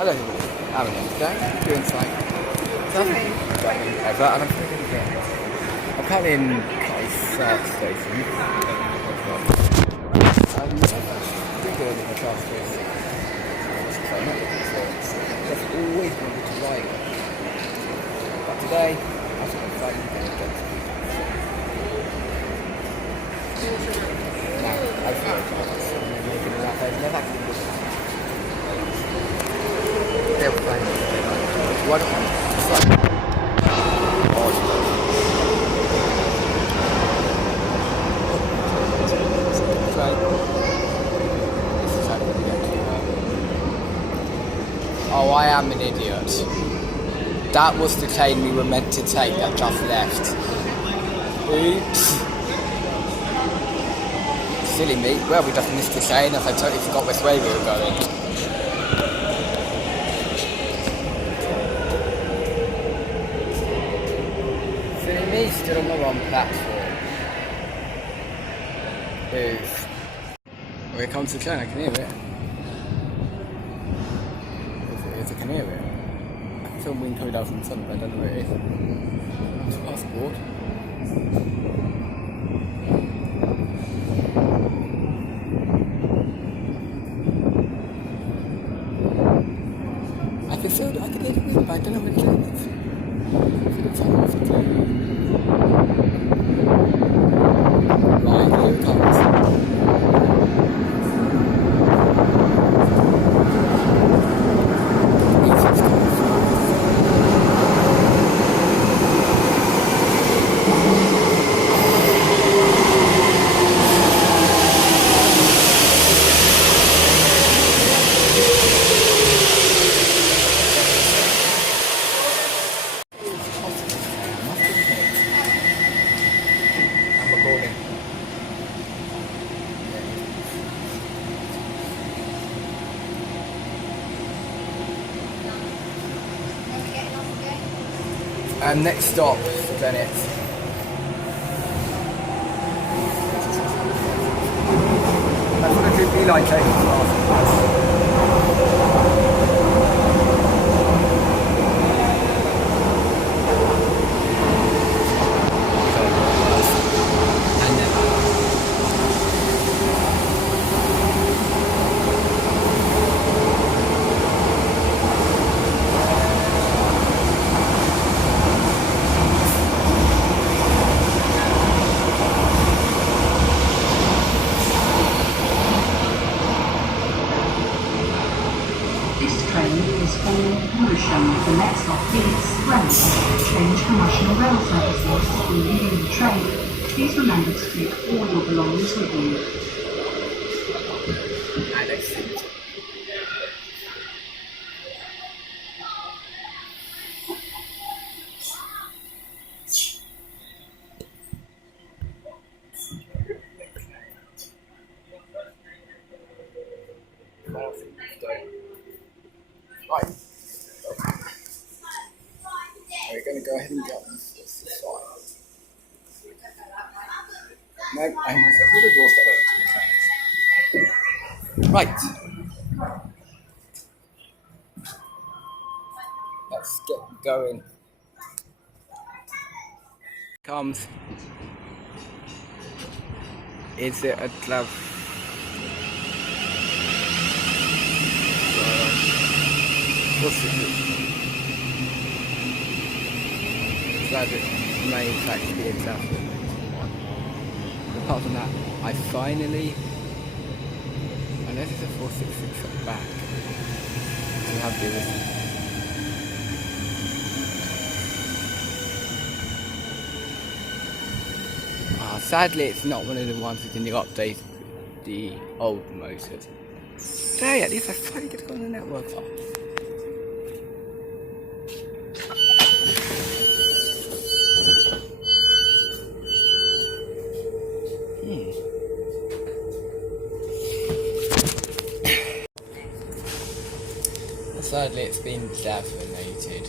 Hello everybody, I'm in today, doing something ever, and I'm thinking I'm currently in Christchurch station. I'm pretty good in the class 360. So I'm not looking for it. I've always wanted to ride it. But today, I've got fun and get to now, I've got a chance. I'm making it up. I've never actually looked at it. They'll find it. What? It's like, oh, I am an idiot. That was the train we were meant to take that just left. Oops. Silly me. Well, we just missed the train as I totally forgot which way we were going. Silly me, still on the wrong platform. Oof. Here comes the train, I can hear it. I can hear it. I can feel wind coming down from the sun, but I don't know where it is. It's a passport. I can hear the wind, but I don't know where it is. I feel it's on off the train. Right, here it comes. And next stop, Bennett. That's what it could be like taking class. The next stop is Wembley. Change commercial rail services will leave the train. Please remember to take all your belongings with you. Right. We're going to go ahead and get this side. No, I must have the doorstep. Right. Let's get going. Comes. Is it a glove? What's it? That it may in fact be exactly one. Apart from that, I finally, unless it's a 466 at back, to have the original. Sadly, it's not one of the ones that's in the update, the old motors. Hey, at least I finally get to go on the network. Sadly, it's been devastated.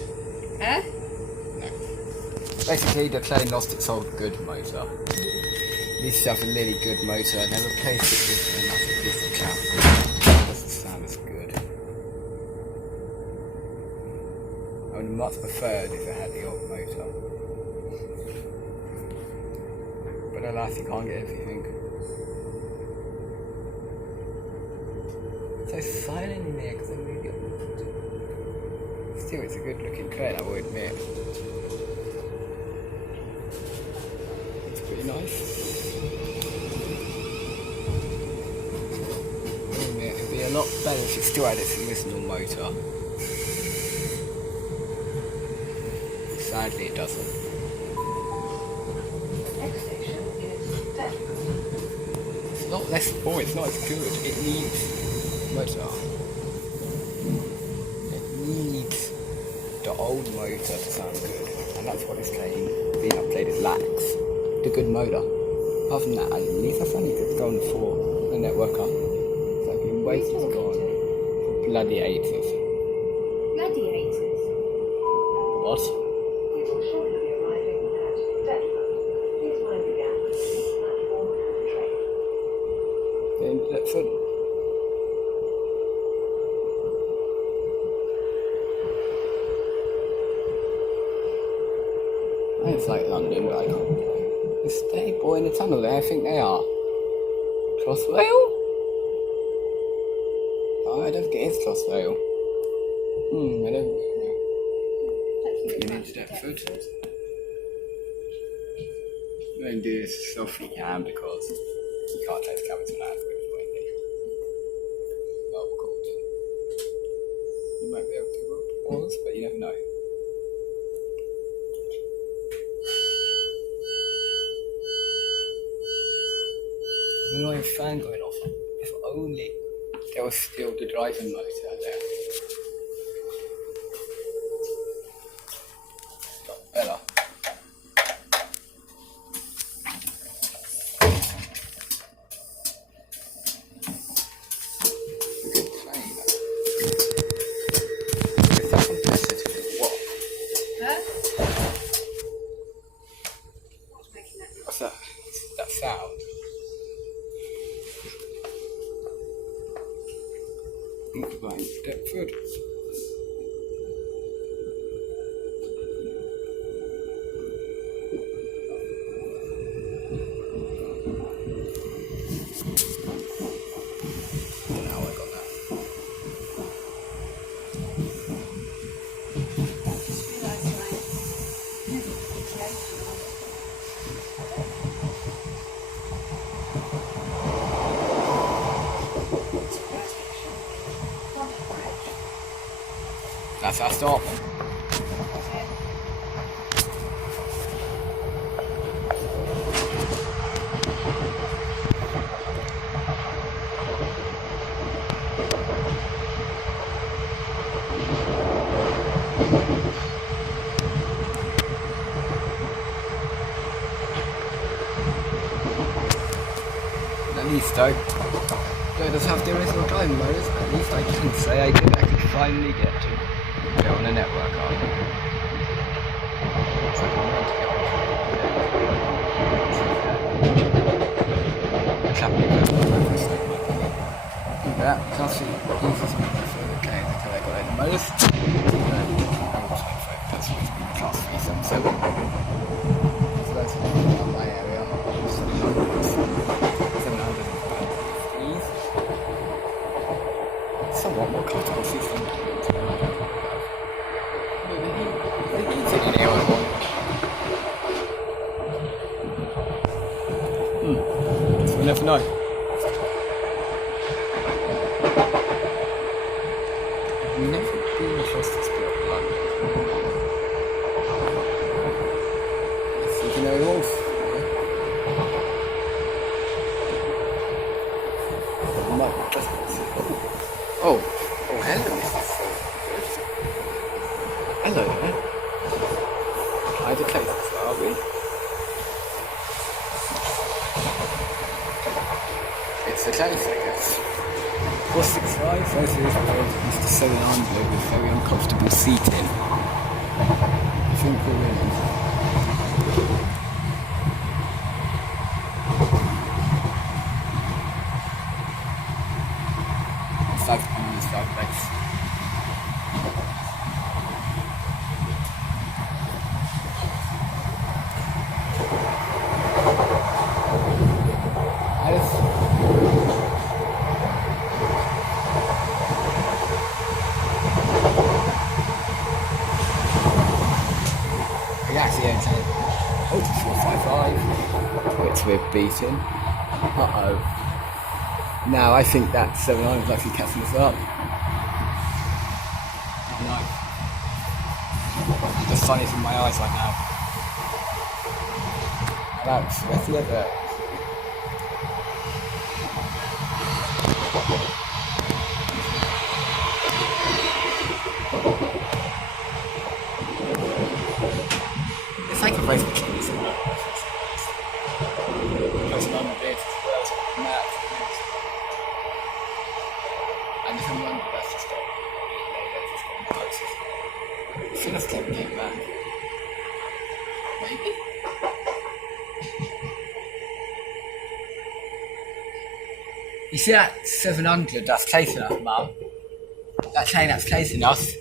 Huh? No. Basically, the plane lost its old good motor. At least you have a really good motor. I never replaced it with another piece of crap. It doesn't sound as good. would much preferred if it had the old motor. But alas, you can't get everything. So silent in there because I'm really old. Still, it's a good looking train, I will admit. It's pretty nice. It'd be a lot better if it still had its original motor. Sadly, it doesn't. Next station is Deptford. It's not less. Oh, it's not as good. It needs motor. It needs the old motor to sound good, and that's what it's playing. Being upplayed, it lacks the good motor. Apart from that, at least I found it's gone for the networker. So I've been waiting to go on for bloody 80s. Bloody 80s. What? We will shortly be arriving at Deptford. Please mind the gap between the platform and the train. In Deptford. It's like London, but I can't. Is they boy in the tunnel there? I think they are. Crossrail? Oh, I don't think it is Crossrail. I don't know. You mean to Deptford? I'm going to do this as softly you can because you can't take the camera to land with it. Well, called. You might be able to pause, but you never know. There's an annoying fan going off. If only there was still the driving motor there. Got better. Good train. Is that competitive or what? Huh? What's making that noise? What's that? That sound? Right, Deptford. Now I got that. Just realised my That's our stop. At least though, it does have the original driving motors, at least I can say I could finally get to go on a network car. So I'm going to get on that, can't see Jesus okay, I got any motors. That's what it's been class 377. So that's around my area. 750. Somewhat more comfortable system. The heating in here I want. So we'll never know. I've never been across this bit of London. I think you know Wolf. Oh, hello, Mrs. Hello there. Hi, the places, are we? It's the place, I guess. 465, first is Mr. Solange with very uncomfortable seating. I think we're in. which we've beaten. Uh-oh. Now I think that 700 is actually catching us up. Oh no. The sun is in my eyes right now. Alex, where's the other? It's like a race between these two. Postman of it as well as Matt. And if I'm wrong, that's just got closest. As soon as Tim came back. Maybe? You see that 700 that's chasing us, Mum? That train that's chasing us?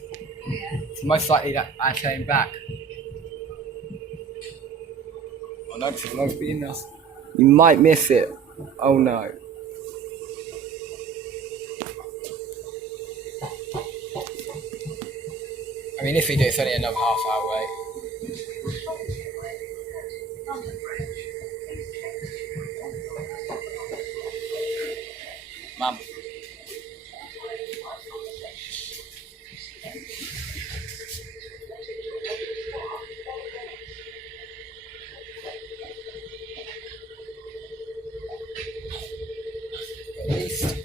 It's most likely that I came back. Oh no, because it won't be in us. You might miss it. Oh no. I mean, if we do, it's only another half hour away. Mum. At least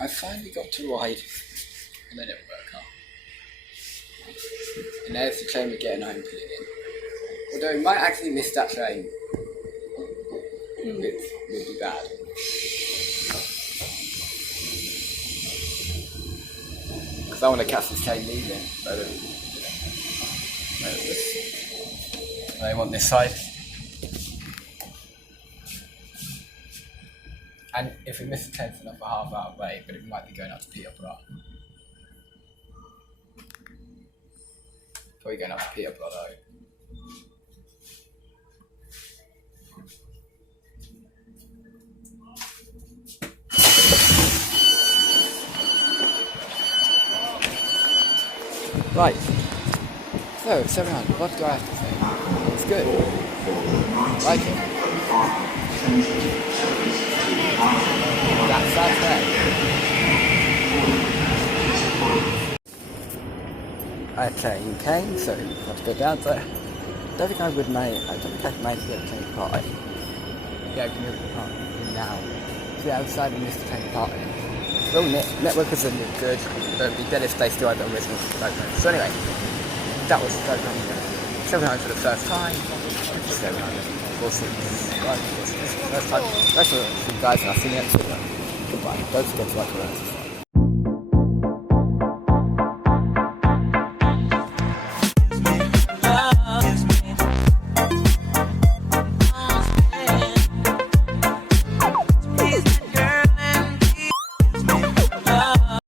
I finally got to ride and then it work out. And there's the train we're getting home pulling in. Although we might actually miss that train. It would be bad. Because I want to catch this train leaving. I want this side. And if we miss the train, it's another half hour away, but it might be going up to Peterborough. Probably going up to Peterborough though. Right. So, 700. What do I have to say? It's good. I like it. That's right. Okay, you came, so you have to go down there. I don't think I would make. I don't think I could make the train party. Yeah, I can move the party now. So yeah, outside of Mr. Train Party. Well, network isn't good. It would be better if they still had the original program. So anyway, that was 700 for the first time. 700. First time. Thanks for you guys, and I'll see you next week. Goodbye. Don't forget to like the rest.